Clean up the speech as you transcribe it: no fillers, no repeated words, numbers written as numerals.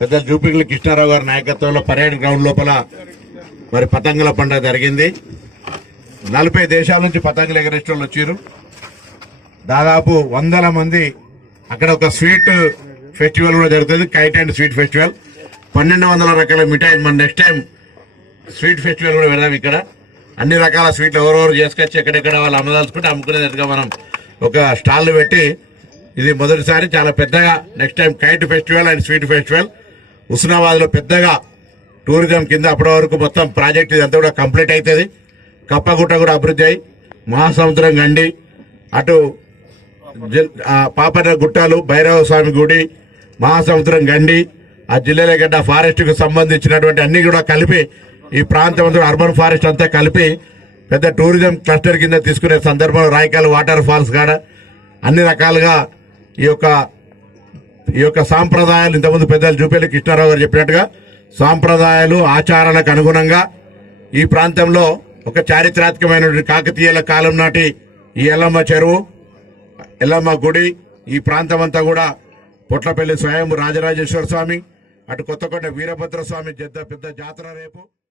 పెద్ద జూపిగిలి కృష్ణారావు గారి నాయకత్వంలో పరేడ్ గ్రౌండ్ లోపల మరి పతంగుల పండుగ జరిగింది. 40 దేశాల నుంచి పతంగులు ఎగరేసిన వచ్చారు. దాదాపు 100 మంది. అక్కడ ఒక స్వీట్ ఫెస్టివల్ కూడా జరుగుతుంది, కైట్ అండ్ స్వీట్ ఫెస్టివల్. 1200 రకాల మిఠాయి. మన నెక్స్ట్ టైం స్వీట్ ఫెస్టివల్ కూడా పెడదాం. ఇక్కడ అన్ని రకాల స్వీట్లు ఎవరెవరు చేసుకొచ్చి ఎక్కడెక్కడ వాళ్ళు అమ్మదాల్చుకుంటే అమ్ముకునేదిగా మనం ఒక స్టాల్ పెట్టి, ఇది మొదటిసారి చాలా పెద్దగా next time kite festival and sweet festival Husnabad లో పెద్దగా టూరిజం కింద అప్పటి వరకు మొత్తం ప్రాజెక్ట్ ఇదంతా కూడా కంప్లీట్ అవుతుంది. కప్పగుట్ట కూడా అభివృద్ధి అయి మహాసముద్రం గండి, అటు పాపన గుట్టాలు, భైరవ స్వామి గుడి, మహాసముద్రం గండి, ఆ జిల్లాలగడ్డ ఫారెస్ట్ కు సంబంధించినటువంటి అన్ని కూడా కలిపి ఈ ప్రాంతం అంతా అర్బన్ ఫారెస్ట్ అంతా కలిపి పెద్ద టూరిజం క్లస్టర్ కింద తీసుకునే సందర్భంలో రాయకాలు వాటర్ ఫాల్స్ కాడ అన్ని రకాలుగా ఈ యొక్క సాంప్రదాయాలు ఇంతకుముందు పెద్దలు జూపల్లి కృష్ణారావు గారు చెప్పినట్టుగా సాంప్రదాయాలు ఆచారాలకు అనుగుణంగా ఈ ప్రాంతంలో ఒక చారిత్రాత్మకమైన కాకతీయుల కాలం నాటి ఈ ఎల్లమ్మ చెరువు, ఎల్లమ్మ గుడి, ఈ ప్రాంతం అంతా కూడా పొట్లపల్లి స్వయం రాజరాజేశ్వర స్వామి, అటు కొత్తకొండ వీరభద్ర స్వామి పెద్ద జాతర రేపు.